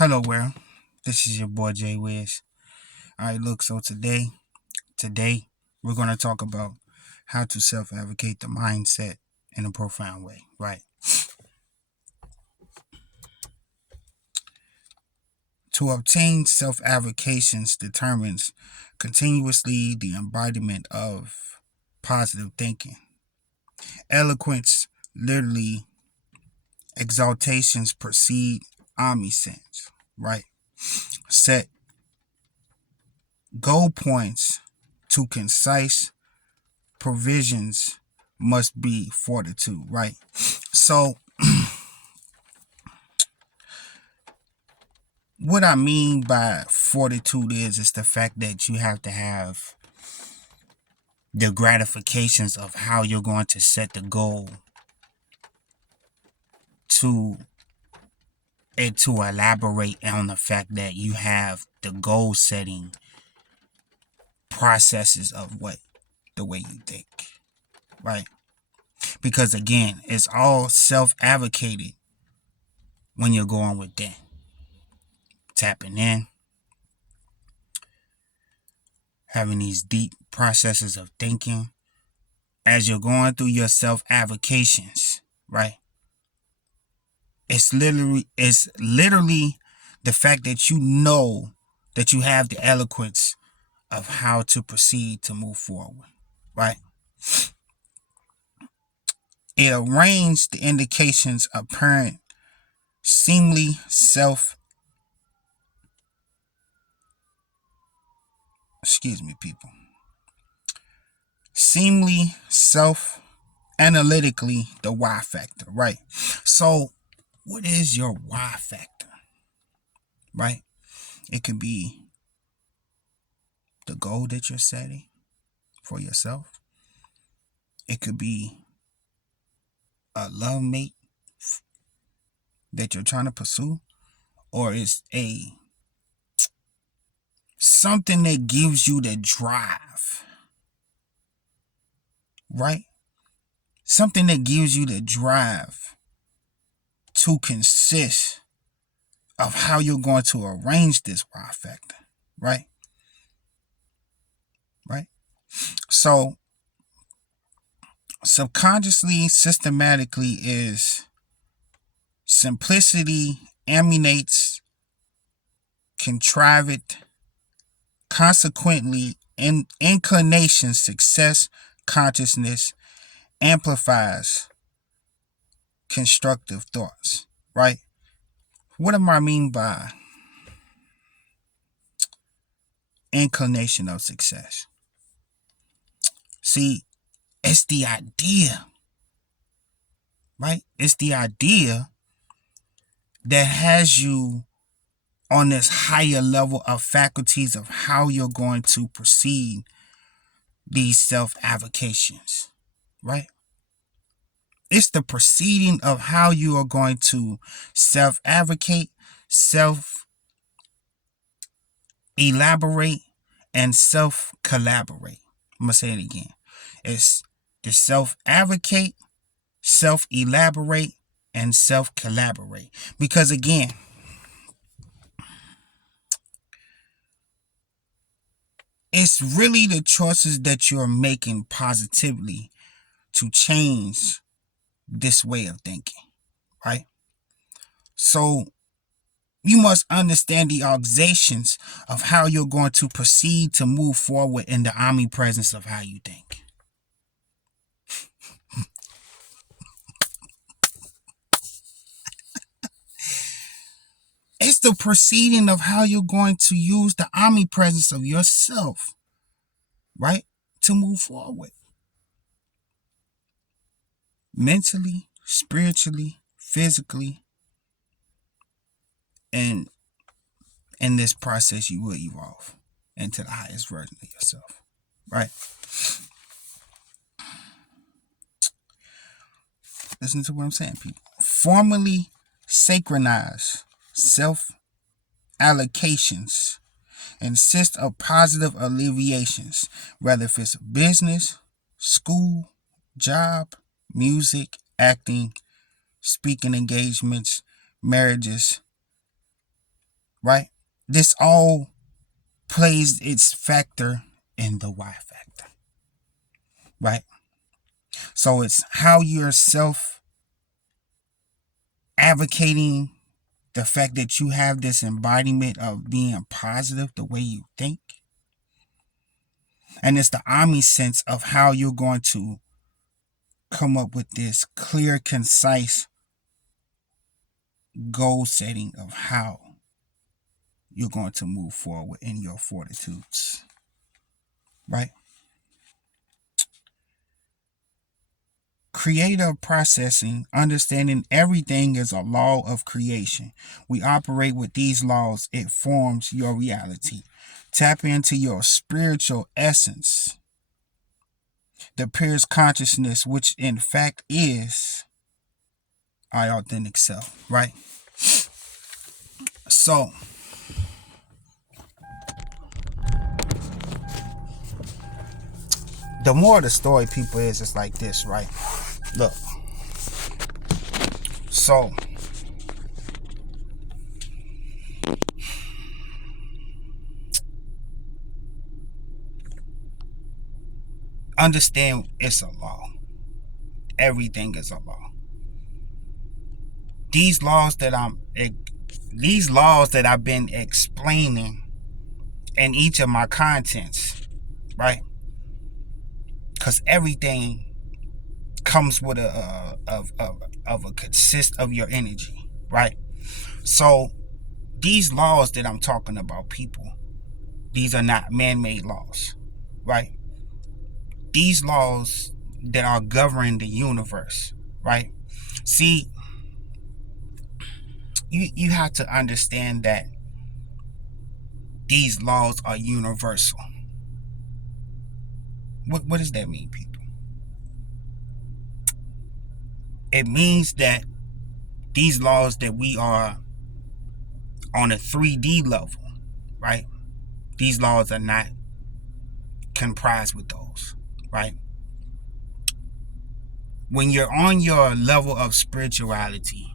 Hello, world. This is your boy Jay Wiz. All right, look. So today we're gonna talk about how to self-advocate the mindset in a profound way. Right. To obtain self-advocations determines continuously the embodiment of positive thinking. Eloquence, literally, exaltations precede omniscience. Right. Set goal points to concise provisions must be fortitude, right? So, what I mean by fortitude is the fact that you have to have the gratifications of how you're going to set the goal to and to elaborate on the fact that you have the goal setting processes of what the way you think, right? Because again, it's all self-advocated when you're going within, tapping in, having these deep processes of thinking as you're going through your self-avocations, right? It's literally the fact that you know that you have the eloquence of how to proceed to move forward, right? It arranges the indications apparent seemingly excuse me, people, seemingly self analytically the why factor, right? So what is your why factor, right? It could be the goal that you're setting for yourself. It could be a love mate that you're trying to pursue, or it's a something that gives you the drive, right? Something that gives you the drive to consist of how you're going to arrange this wow factor, right? Right? So subconsciously, systematically is simplicity emanates contrived, consequently inclination, success, consciousness amplifies constructive thoughts, right? What do I mean by inclination of success? See, it's the idea, right? It's the idea that has you on this higher level of faculties of how you're going to proceed these self-avocations, right? It's the proceeding of how you are going to self-advocate, self-elaborate, and self-collaborate. I'm going to say it again. It's the self-advocate, self-elaborate, and self-collaborate. Because again, it's really the choices that you're making positively to change this way of thinking, right? So you must understand the organizations of how you're going to proceed to move forward in the omnipresence of how you think. It's the proceeding of how you're going to use the omnipresence of yourself, right, to move forward. Mentally, spiritually, physically, and in this process you will evolve into the highest version of yourself, right? Listen to what I'm saying, people. Formally synchronize self allocations insist of positive alleviations, whether if it's a business, school, job, music, acting, speaking engagements, marriages, right? This all plays its factor in the why factor, right? So it's how you're self advocating the fact that you have this embodiment of being positive the way you think. And it's the omni sense of how you're going to come up with this clear, concise goal setting of how you're going to move forward in your fortitudes, right? Creative processing, understanding everything is a law of creation. We operate with these laws, it forms your reality. Tap into your spiritual essence, the purest consciousness, which in fact is our authentic self, right? So, the more of the story, people, is it's like this, right? Look, so understand it's a law. Everything is a law. These laws that I've been explaining in each of my contents, right? Because everything comes with a consist of your energy, right? So these laws that I'm talking about, people, these are not man-made laws, right? These laws that are governing the universe, right? See, you have to understand that these laws are universal. What does that mean, people? It means that these laws that we are on a 3D level, right? These laws are not comprised with those, right? When you're on your level of spirituality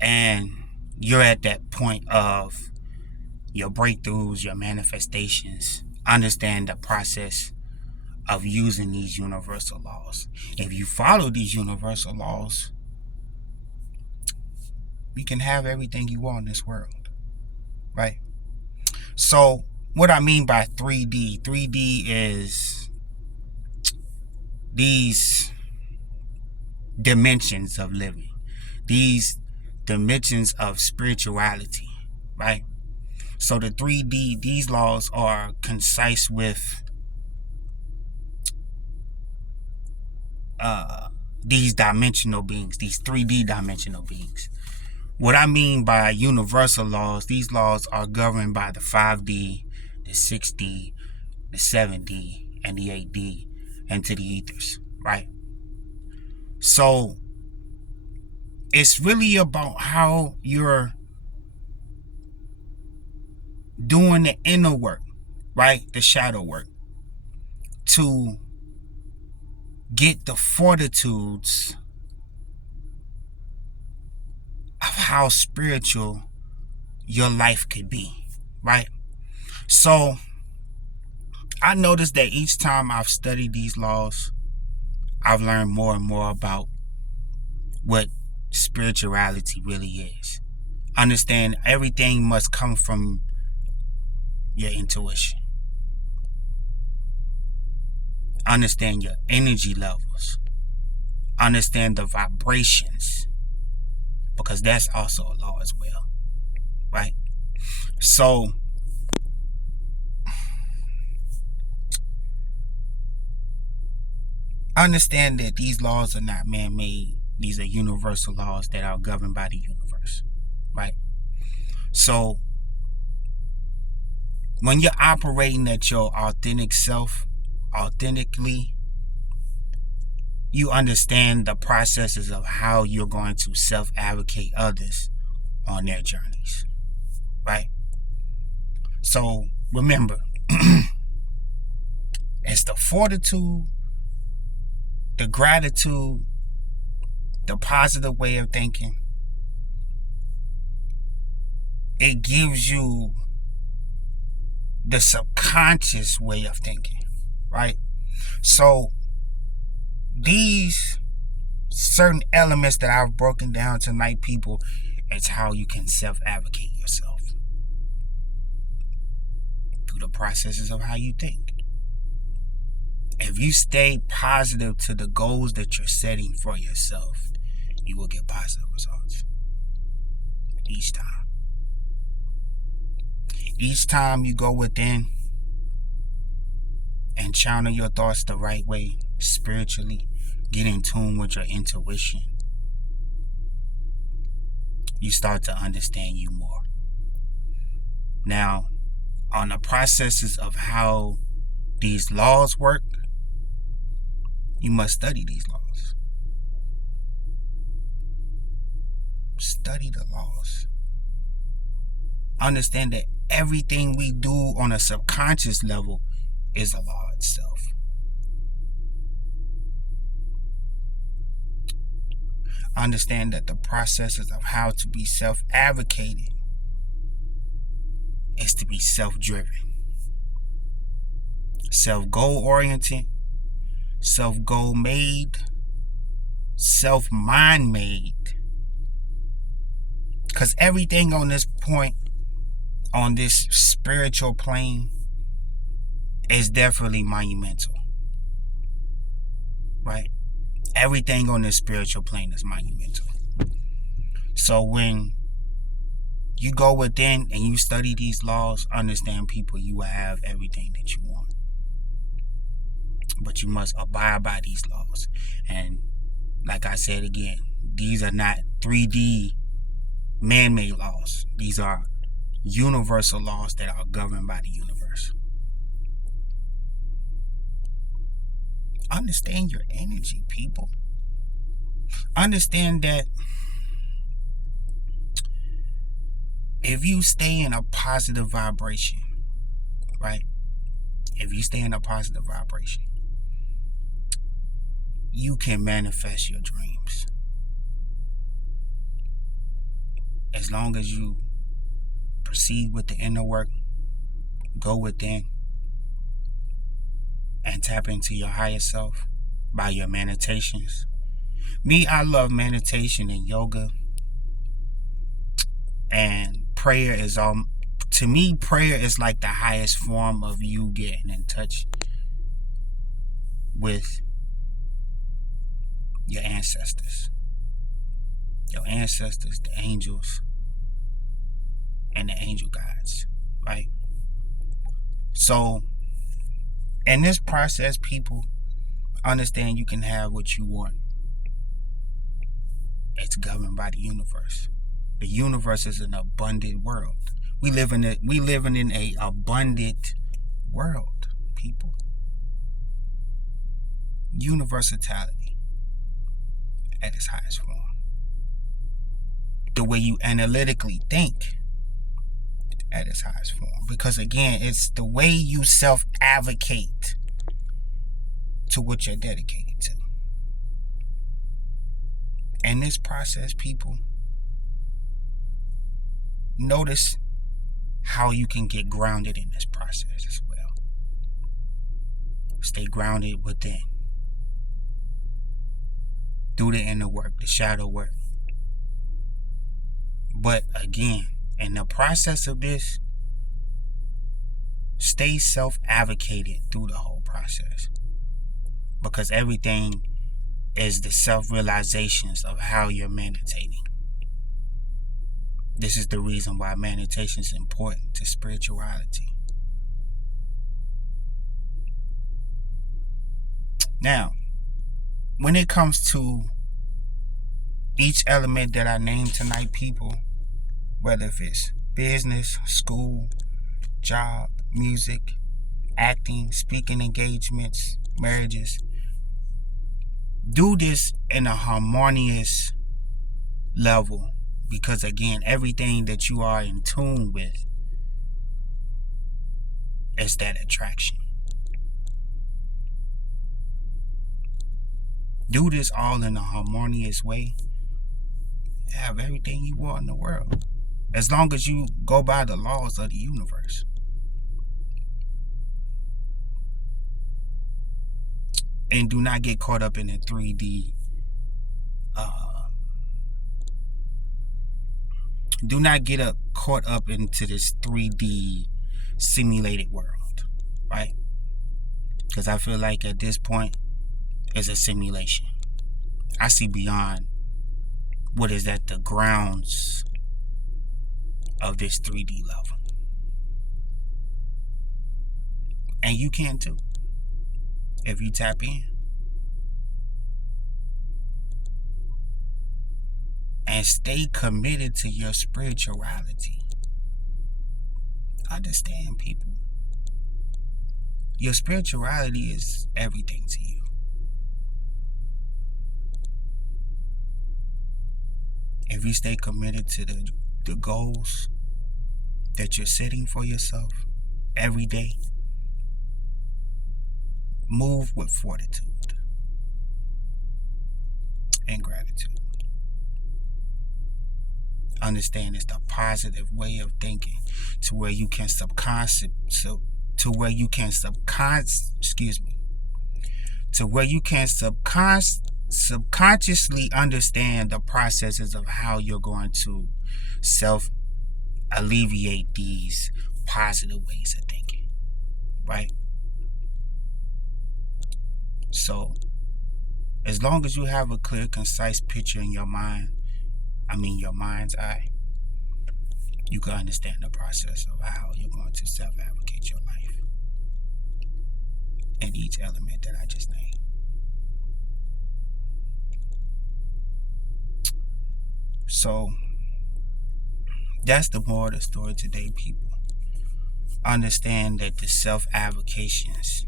and you're at that point of your breakthroughs, your manifestations, understand the process of using these universal laws. If you follow these universal laws, you can have everything you want in this world, right? So what I mean by 3D is these dimensions of living, these dimensions of spirituality, right? So the 3D, these laws are concise with these dimensional beings, these 3D dimensional beings. What I mean by universal laws, these laws are governed by the 5D, the 6D, the 7D, and the 8D, and to the ethers, right? So it's really about how you're doing the inner work, right? The shadow work, to get the fortitudes of how spiritual your life could be, right? So I noticed that each time I've studied these laws, I've learned more and more about what spirituality really is. Understand everything must come from your intuition. Understand your energy levels. Understand the vibrations, because that's also a law as well, right? So understand that these laws are not man-made. These are universal laws that are governed by the universe, right? So when you're operating at your authentic self, authentically, you understand the processes of how you're going to self-advocate others on their journeys, right? So remember, it's the fortitude, the gratitude, the positive way of thinking, it gives you the subconscious way of thinking, right? So these certain elements that I've broken down tonight, people, it's how you can self-advocate yourself through the processes of how you think. If you stay positive to the goals that you're setting for yourself, you will get positive results each time. Each time you go within and channel your thoughts the right way, spiritually, get in tune with your intuition, you start to understand you more. Now, on the processes of how these laws work, you must study these laws. Study the laws. Understand that everything we do on a subconscious level is a law itself. Understand that the processes of how to be self-advocated is to be self-driven, self-goal oriented, self-goal made, self-mind made. Because everything on this point, on this spiritual plane, is definitely monumental, right? Everything on this spiritual plane is monumental. So when you go within and you study these laws, understand, people, you will have everything that you want. But you must abide by these laws. And like I said again, these are not 3D man-made laws. These are universal laws that are governed by the universe. Understand your energy, people. Understand that if you stay in a positive vibration, right? If you stay in a positive vibration, you can manifest your dreams. As long as you proceed with the inner work, go within, and tap into your higher self by your meditations. Me, I love meditation and yoga. And prayer is to me, prayer is like the highest form of you getting in touch with your ancestors. Your ancestors, the angels, and the angel guides, right? So, in this process, people, understand you can have what you want. It's governed by the universe. The universe is an abundant world. We living in a abundant world, people. Universality at its highest form. The way you analytically think at its highest form. Because again, it's the way you self-advocate to what you're dedicated to. And this process, people, notice how you can get grounded in this process as well. Stay grounded within. Do the inner work, the shadow work. But again, in the process of this, stay self-advocated through the whole process. Because everything is the self-realizations of how you're meditating. This is the reason why meditation is important to spirituality. Now, when it comes to each element that I named tonight, people, whether if it's business, school, job, music, acting, speaking engagements, marriages, do this in a harmonious level, because again, everything that you are in tune with is that attraction. Do this all in a harmonious way. Have everything you want in the world. As long as you go by the laws of the universe. And do not get caught up in the 3D. Do not get caught up into this 3D simulated world, right? Because I feel like at this point, it's a simulation. I see beyond what is at the grounds of this 3D level. And you can too, if you tap in. And stay committed to your spirituality. Understand, people. Your spirituality is everything to you. If you stay committed to the goals that you're setting for yourself every day, move with fortitude and gratitude. Understand it's the positive way of thinking to where you can subconsciously understand the processes of how you're going to self alleviate these positive ways of thinking, right? So as long as you have a clear, concise picture in your mind's eye, you can understand the process of how you're going to self-advocate your life in each element that I just named. So that's the moral of the story today, people. Understand that the self-advocations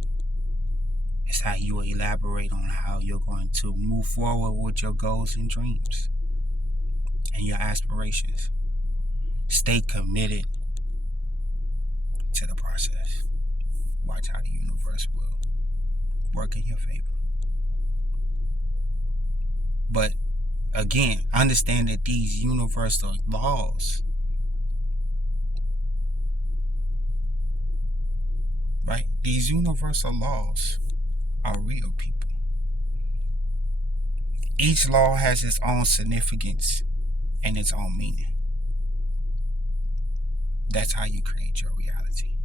is how you will elaborate on how you're going to move forward with your goals and dreams and your aspirations. Stay committed to the process. Watch how the universe will work in your favor. But again, understand that these universal laws, right? These universal laws are real, people. Each law has its own significance and its own meaning. That's how you create your reality.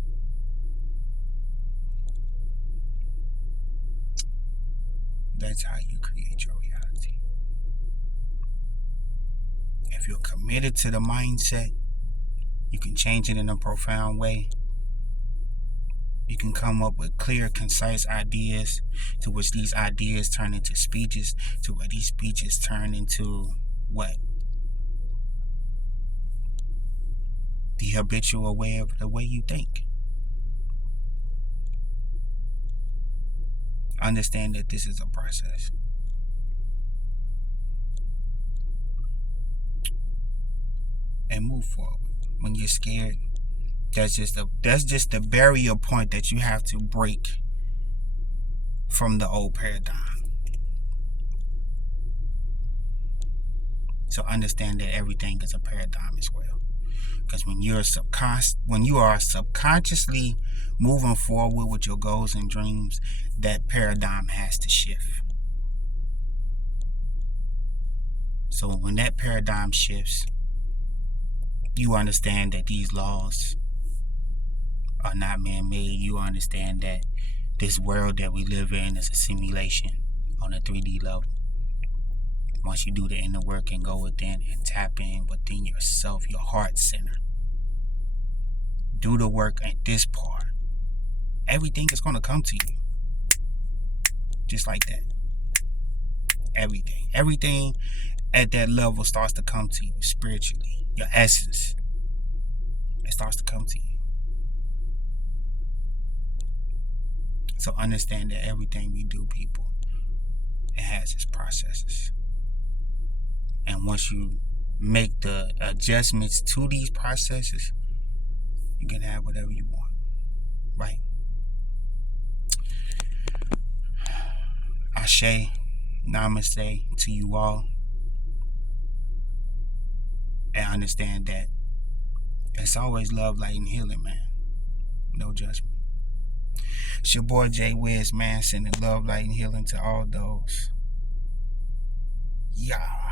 That's how you create your reality. If you're committed to the mindset, you can change it in a profound way. You can come up with clear, concise ideas, to which these ideas turn into speeches, to where these speeches turn into what? The habitual way of the way you think. Understand that this is a process. And move forward. When you're scared, that's just the barrier point that you have to break from the old paradigm. So understand that everything is a paradigm as well. Because when you are subconsciously moving forward with your goals and dreams, that paradigm has to shift. So when that paradigm shifts, you understand that these laws are not man-made. You understand that this world that we live in is a simulation on a 3D level. Once you do the inner work and go within and tap in within yourself, your heart center, do the work at this part, everything is going to come to you. Just like that. Everything at that level starts to come to you spiritually. Your essence, it starts to come to you. So understand that everything we do, people, it has its processes. And once you make the adjustments to these processes, you can have whatever you want. Right? Ashe, namaste to you all. And understand that It's always love, light, and healing, man. No judgment. It's your boy Jay Wiz, man, sending love, light, and healing to all those. Yeah.